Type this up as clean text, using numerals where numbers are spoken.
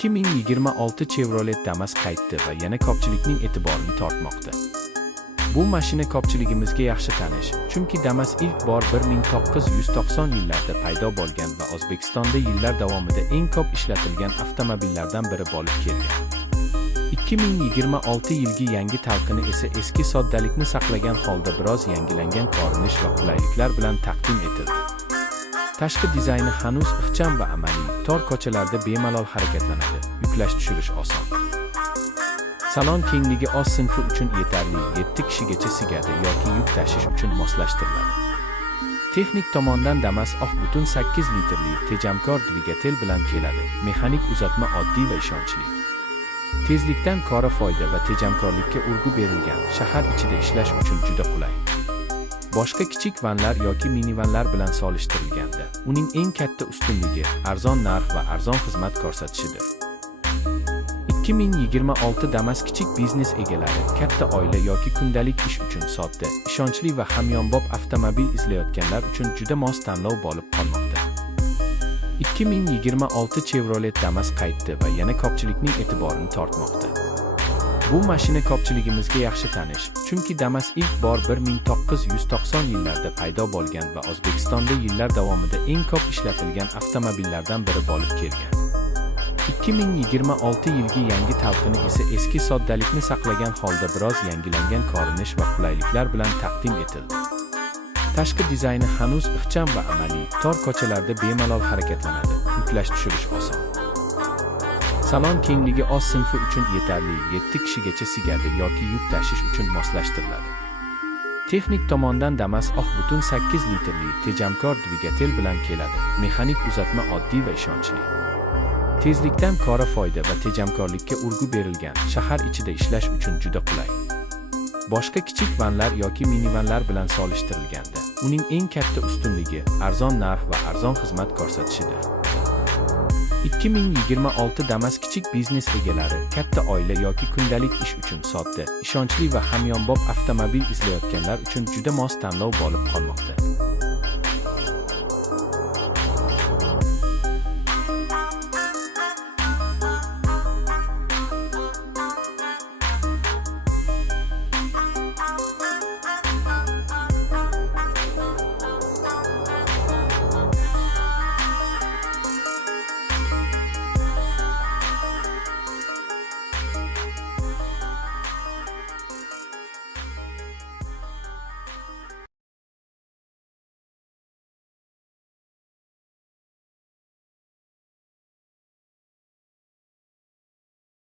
2026 Chevrolet Damas qaytdi va yana ko'pchilikning e'tiborini tortmoqda. Bu mashina ko'pchiligimizga yaxshi tanish, chunki Damas ilk bor 1990 yillarda paydo bo'lgan va O'zbekistonda yillar davomida eng ko'p ishlatilgan avtomobillardan biri bo'lib kelgan. 2026 yilgi yangi talqini esa eski soddalikni saqlagan holda biroz yangilangan ko'rinish va qulayliklar bilan taqdim etildi. Tashqi dizayni hanuz ixcham va amaliy, tor ko'chalarda bemalol harakatlanadi, yuklash tushirish oson. Salon kengligi oz sinfi uchun yetarli, 7 kishigacha sigadi yoki yuk tashish uchun moslashtiriladi. Texnik tomondan Damas oq butun 8 litrli tejamkor dvigatel bilan keladi. Mexanik uzatma oddiy va ishonchli. Tezlikdan ko'ra foyda va tejamkorlikka urg'u berilgan, shahar ichida ishlash uchun juda qulay. Boshqa kichik vanlar yoki minivanlar bilan solishtirilganda, uning eng katta ustunligi arzon narx va arzon xizmat ko'rsatishidir. 2026 Damas kichik biznes egalari, katta oila yoki kundalik ish uchun sodda, ishonchli va hamyonbop avtomobil izlayotganlar uchun juda mos tanlov bo'lib qolmoqda. 2026 Chevrolet Damas qaytdi va yana ko'pchilikning e'tiborini tortmoqda. Bu mashina ko'pchiligimizga yaxshi tanish, chunki Damas ilk bor 1990 yillarda paydo bo'lgan va O'zbekistonda yillar davomida eng ko'p ishlatilgan avtomobillardan biri bo'lib kelgan. 2026 yilgi yangi talqini esa eski soddalikni saqlagan holda biroz yangilangan ko'rinish va qulayliklar bilan taqdim etildi. Tashqi dizayni hanuz ixcham va amaliy, tor ko'chalarda bemalol harakatlanadi, yuklash tushirish oson. Salon kengligi oz sinfi uchun yetarli, 7 kishigacha sigadi yoki yuk tashish uchun moslashtiriladi. Texnik tomondan Damas oq butun 8 litrli tejamkor dvigatel bilan keladi. Mexanik uzatma oddiy va ishonchli. Tezlikdan ko'ra foyda va tejamkorlikka urg'u berilgan, shahar ichida ishlash uchun juda qulay. Boshqa kichik vanlar yoki minivanlar bilan solishtirilganda, uning eng katta ustunligi arzon narx va arzon xizmat ko'rsatishidir. 2026 Damas kichik biznes egalari, katta oila yoki kundalik ish uchun sodda, ishonchli va hamyonbop avtomobil izlayotganlar uchun juda mos tanlov bo'lib qolmoqda.